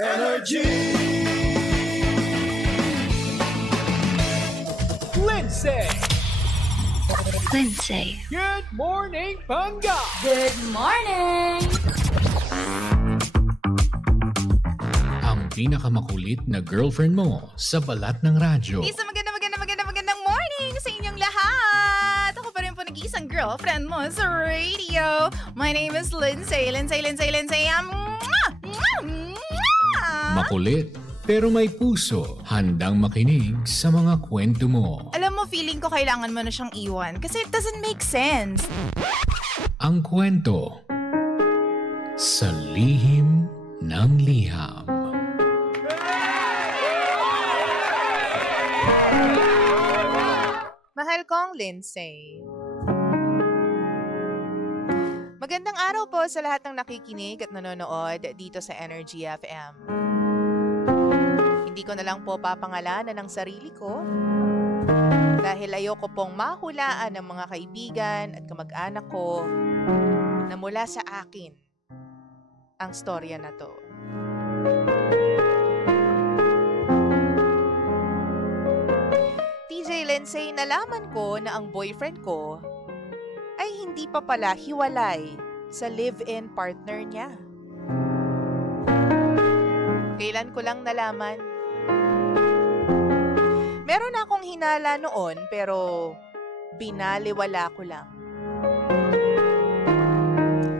Energy! Lindsay! Good morning, Panga! Good morning! Ang pinakamakulit na girlfriend mo sa balat ng radyo. Isa magandang morning sa inyong lahat! Ako pa rin po nag-iisang girlfriend mo sa radio. My name is Lindsay. Makulit, pero may puso. Handang makinig sa mga kwento mo. Alam mo, feeling ko kailangan mo na siyang iwan kasi it doesn't make sense. Ang kwento sa lihim ng liham. Mahal kong Lindsay. Magandang araw po sa lahat ng nakikinig at nanonood dito sa Energy FM. Hindi ko na lang po papangalanan ng sarili ko dahil ayoko pong mahulaan ng mga kaibigan at kamag-anak ko na mula sa akin ang storya na to. TJ Lindsay, nalaman ko na ang boyfriend ko ay hindi pa pala hiwalay sa live-in partner niya. Kailan ko lang nalaman? Meron akong hinala noon pero binaliwala ko lang.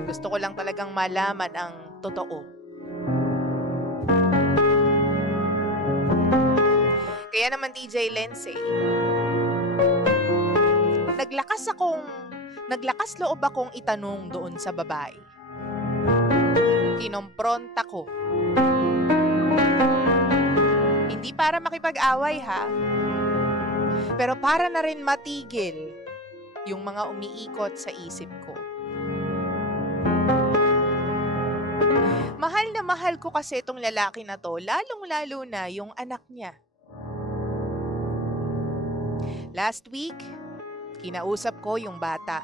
Gusto ko lang talagang malaman ang totoo. Kaya naman DJ Lindsay, naglakas loob akong itanong doon sa babae. Kinompronta ko. Hindi para makipag-away ha, pero para na rin matigil yung mga umiikot sa isip ko. Mahal na mahal ko kasi itong lalaki na to, lalong-lalo na yung anak niya. Last week, kinausap ko yung bata.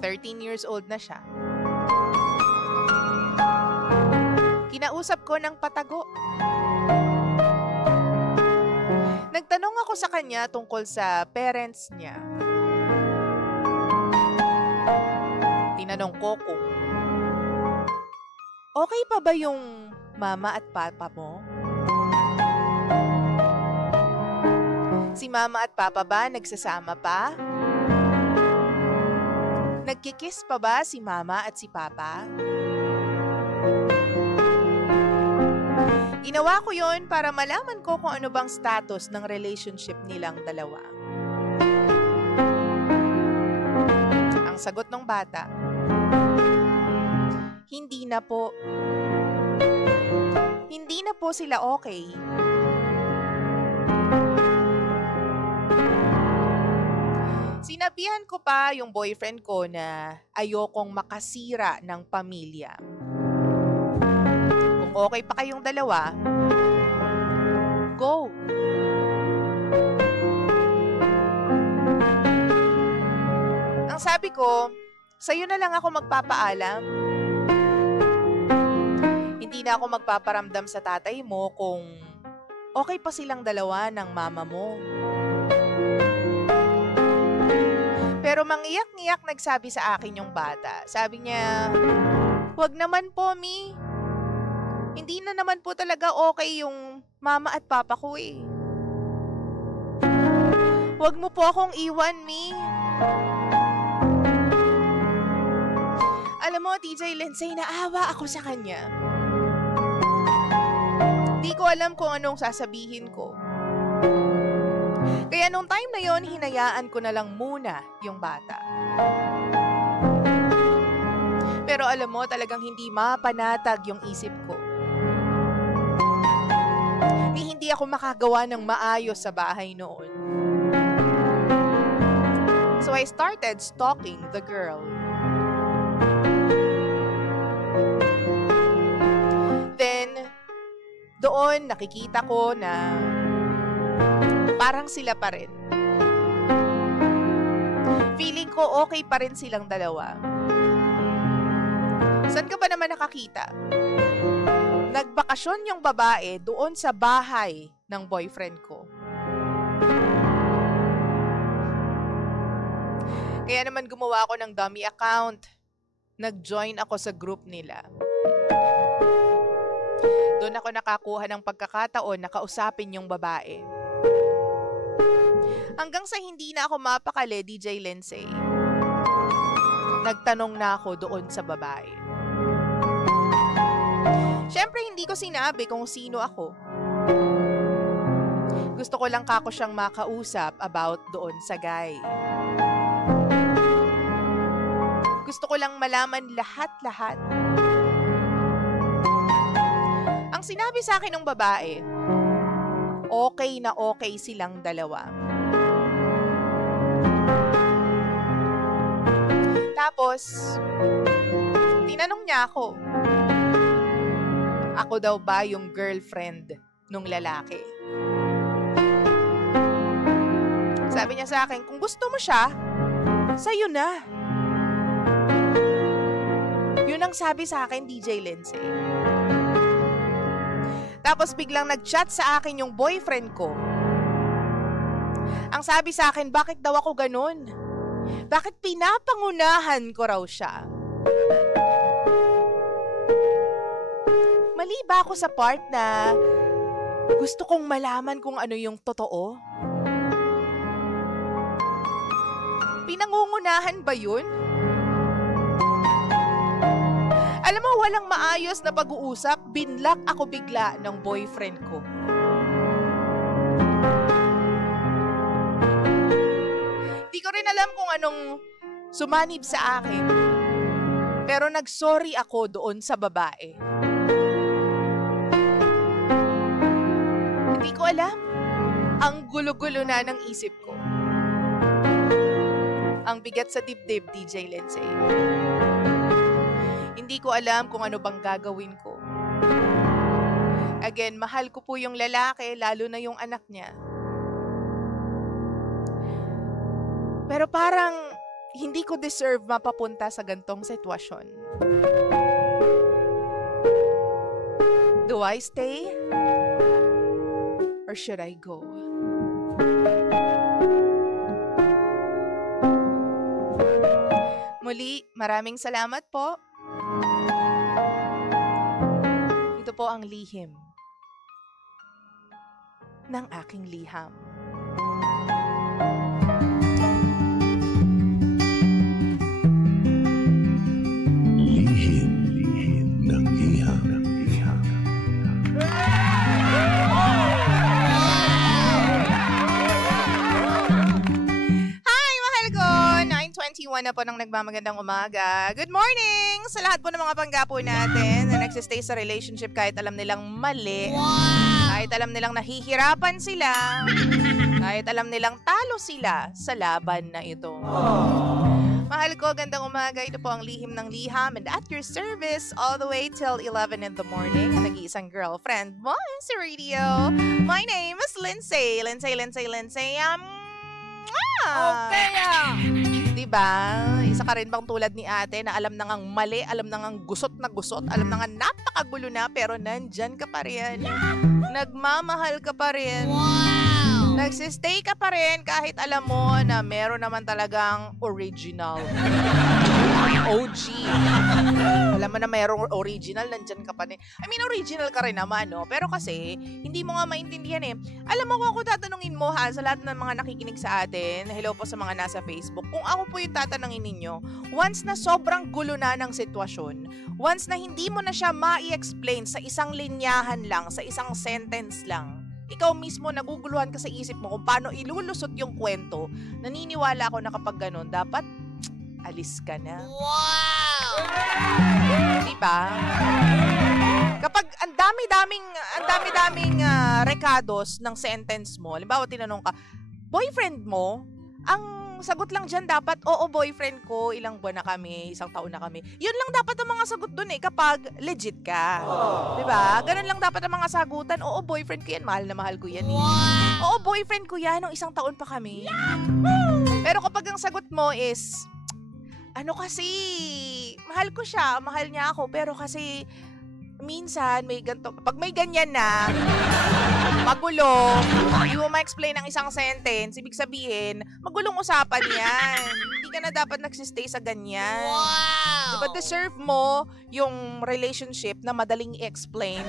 13 years old na siya. Kinausap ko ng patago. Nagtanong ako sa kanya tungkol sa parents niya. Tinanong ko kung okay pa ba yung mama at papa mo? Si mama at papa ba nagsasama pa? Nagkikiss pa ba si mama at si papa? Ginawa ko yon para malaman ko kung ano bang status ng relationship nilang dalawa. Ang sagot ng bata, hindi na po. Hindi na po sila okay. Sinabihan ko pa yung boyfriend ko na ayokong makasira ng pamilya. Kung okay pa kayong dalawa, go! Ang sabi ko, sa'yo na lang ako magpapaalam. Hindi na ako magpaparamdam sa tatay mo kung okay pa silang dalawa ng mama mo. Pero mangiyak-ngiyak nagsabi sa akin yung bata. Sabi niya, "Wag naman po, Mi. Hindi na naman po talaga okay yung mama at papa ko eh. Wag mo po akong iwan, Mi." Alam mo, TJ Lindsay, naawa ako sa kanya. Di ko alam kung anong sasabihin ko. Kaya nung time na yon, hinayaan ko na lang muna yung bata. Pero alam mo, talagang hindi mapanatag yung isip ko. Hindi ako makagawa ng maayos sa bahay noon. So I started stalking the girl. Then, doon nakikita ko na parang sila pa rin. Feeling ko okay pa rin silang dalawa. Saan ka ba naman nakakita? nagbakasyon yung babae doon sa bahay ng boyfriend ko. Kaya naman gumawa ako ng dummy account. Nag-join ako sa group nila. Doon ako nakakuha ng pagkakataon na kausapin yung babae. Hanggang sa hindi na ako mapakali, DJ Lindsay, nagtanong na ako doon sa babae. Siyempre, hindi ko sinabi kung sino ako. Gusto ko lang kako siyang makausap about doon sa guy. Gusto ko lang malaman lahat-lahat. Ang sinabi sa akin ng babae, okay na okay silang dalawa. Tapos, tinanong niya ako, ako daw ba yung girlfriend nung lalaki? Sabi niya sa akin, kung gusto mo siya, sa'yo na. Yun ang sabi sa akin, DJ Lindsay. Tapos biglang nag-chat sa akin yung boyfriend ko. Ang sabi sa akin, bakit daw ako ganun? Bakit pinapangunahan ko raw siya? Mali ba ako sa part na gusto kong malaman kung ano yung totoo? Pinangungunahan ba yun? Alam mo, walang maayos na pag-uusap, binlock ako bigla ng boyfriend ko. Di ko rin alam kung anong sumanib sa akin. Pero nag-sorry ako doon sa babae. Hindi ko alam. Ang gulo-gulo na ng isip ko. Ang bigat sa dibdib, DJ Lindsay. Hindi ko alam kung ano bang gagawin ko. Again, mahal ko po yung lalaki, lalo na yung anak niya. Pero parang hindi ko deserve mapapunta sa gantong sitwasyon. Do I stay? Or should I go? Muli, maraming salamat po. Ito po ang lihim ng aking liham. Lihim ng liham. Na po ng nagmamagandang umaga. Good morning sa lahat po ng mga panggapo natin na nagsistay sa relationship kahit alam nilang mali. Wow! Kahit alam nilang nahihirapan sila. Kahit alam nilang talo sila sa laban na ito. Mahal ko, gandang umaga. Ito po ang lihim ng liham and at your service all the way till 11 in the morning. Nag-iisang girlfriend mo sa radio. My name is Lindsay. Lindsay. Okay ah! Diba? Isa ka rin bang tulad ni ate na alam na ngang mali, alam na ngang gusot, alam na ngang napakagulo na, pero nandyan ka pa rin. Nagmamahal ka pa rin. Wow! Nagsistay ka pa rin kahit alam mo na meron naman talagang original. OG. Alam mo na mayroong original, nandyan ka pa rin. I mean, original ka rin naman, no? Pero kasi, hindi mo nga maintindihan eh. Alam mo kung ako tatanungin mo ha, sa lahat ng mga nakikinig sa atin, hello po sa mga nasa Facebook, kung ako po yung tatanungin ninyo, once na sobrang gulo na ng sitwasyon, once na hindi mo na siya ma-i-explain sa isang linyahan lang, sa isang sentence lang, ikaw mismo naguguluhan ka sa isip mo kung paano ilulusot yung kwento, naniniwala ako na kapag ganun, dapat alis ka na. Wow! Diba? Kapag ang dami-daming rekados ng sentence mo, halimbawa tinanong ka, boyfriend mo, ang sagot lang dyan dapat, oo, boyfriend ko, ilang buwan na kami, isang taon na kami. Yun lang dapat ang mga sagot dun eh, kapag legit ka. Diba? Ganun lang dapat ang mga sagutan, oo, boyfriend ko yan, mahal na mahal ko yan. Oo, boyfriend ko yan, nung isang taon pa kami. Pero kapag ang sagot mo is, ano kasi, mahal ko siya, mahal niya ako, pero kasi minsan may ganito, pag may ganyan na, magulo, hindi mo ma-explain ang isang sentence, ibig sabihin, magulong usapan yan. Hindi ka na dapat nagsistay sa ganyan. Wow! Diba deserve mo yung relationship na madaling i-explain?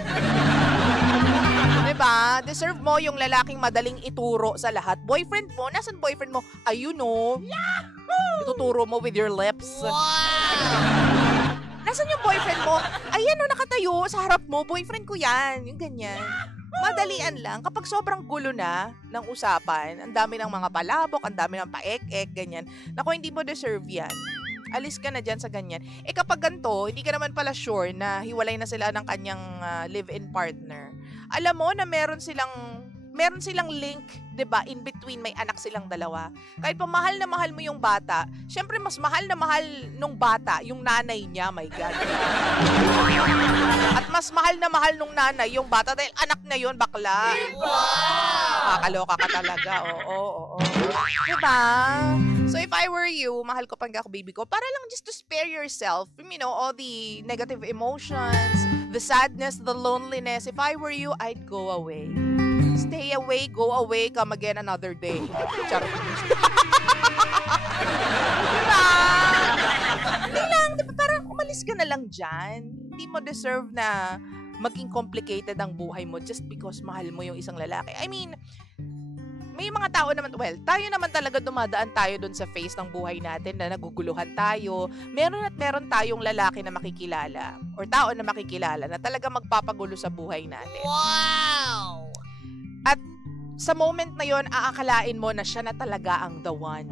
Diba? Deserve mo yung lalaking madaling ituro sa lahat. Boyfriend mo, nasan boyfriend mo? Ayun o. Ituturo mo with your lips. Wow! Nasaan yung boyfriend mo? Ayan o, nakatayo sa harap mo. Boyfriend ko yan. Yung ganyan. Madalian lang. Kapag sobrang gulo na ng usapan, ang dami ng mga palabok, ang dami ng paek-ek, ganyan. Naku, hindi mo deserve yan. Alis ka na dyan sa ganyan. Kapag ganito, hindi ka naman pala sure na hiwalay na sila ng kanyang live-in partner. Alam mo na meron silang link, 'di ba? In between may anak silang dalawa. Kahit pa mahal na mahal mo yung bata, syempre mas mahal na mahal nung bata yung nanay niya, my God. At mas mahal na mahal nung nanay yung bata dahil anak na yun, bakla. Wow! Kakaloka ka talaga. Oo. Diba? So if I were you, mahal ko pang ako baby ko, para lang just to spare yourself, all the negative emotions, the sadness, the loneliness. If I were you, I'd go away. Stay away, go away, come again another day. Charot. Diba? Hindi lang, diba? Parang umalis ka na lang dyan. Hindi mo deserve na maging complicated ang buhay mo just because mahal mo yung isang lalaki. I mean, may mga tao naman, tayo naman talaga dumadaan tayo dun sa phase ng buhay natin na naguguluhan tayo. Meron at meron tayong lalaki na makikilala or tao na makikilala na talaga magpapagulo sa buhay natin. Wow! At sa moment na yon, aakalain mo na siya na talaga ang the one.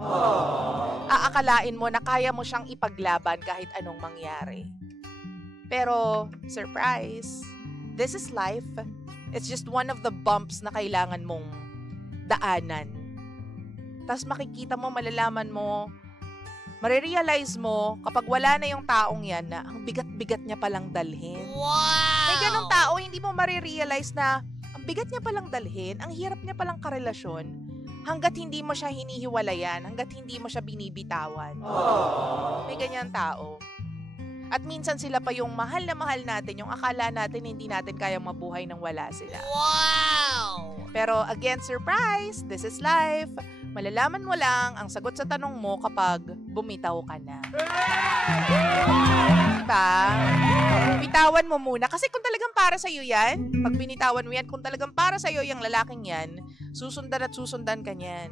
Aakalain mo na kaya mo siyang ipaglaban kahit anong mangyari. Pero, surprise, this is life. It's just one of the bumps na kailangan mong daanan. Tapos makikita mo, malalaman mo, marirealize mo kapag wala na yung taong yan na ang bigat-bigat niya palang dalhin. Wow! May ganong tao, hindi mo marirealize na ang bigat niya palang dalhin, ang hirap niya palang karelasyon, hanggat hindi mo siya hinihiwalayan, hanggat hindi mo siya binibitawan. May ganyan tao. At minsan sila pa yung mahal na mahal natin, yung akala natin hindi natin kayang mabuhay nang wala sila. Wow! Pero again, surprise! This is life. Malalaman mo lang ang sagot sa tanong mo kapag bumitaw ka na. Diba? Bitawan mo muna. Kasi kung talagang para sa'yo yan, pag binitawan mo yan, kung talagang para sa'yo yung lalaking yan, susundan at susundan ka niyan.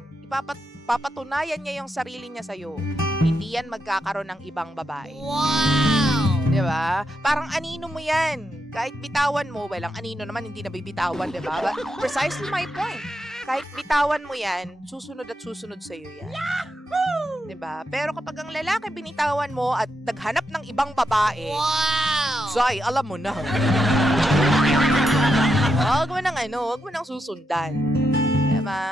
Papatunayan niya yung sarili niya sa'yo. Hindi yan magkakaroon ng ibang babae. Wow! Diba? Parang anino mo yan. Kahit bitawan mo, ang anino naman hindi nabibitawan, diba? But precisely my point. Kahit bitawan mo yan, susunod at susunod sa'yo yan. Yahoo! Diba? Pero kapag ang lalaki binitawan mo at naghanap ng ibang babae, wow! Zay, alam mo na. Huwag mo nang susundan. Diba?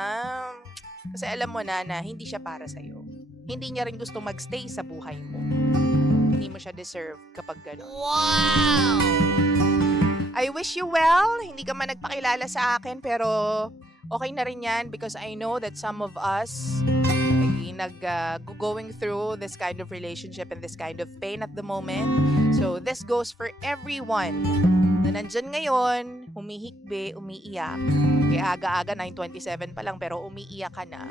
Kasi alam mo na hindi siya para sa'yo. Hindi niya rin gusto magstay sa buhay mo. Hindi mo siya deserve kapag gano'n. Wow! I wish you well. Hindi ka man nagpakilala sa akin, pero okay na rin yan because I know that some of us going through this kind of relationship and this kind of pain at the moment. So this goes for everyone na nandyan ngayon, humihikbi, umiiyak. Kaya aga-aga, 9:27 pa lang, pero umiiyak ka na.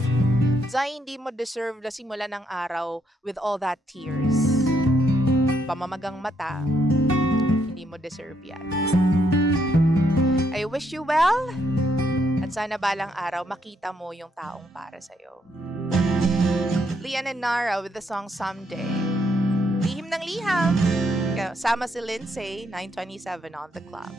Zay, hindi mo deserve na simula ng araw with all that tears. Pamamagang mata, hindi mo deserve yan. I wish you well. At sana balang araw makita mo yung taong para sa'yo. Lian and Nara with the song Someday. Lihim ng liham. Sama si Lindsay, 9:27 on the clock.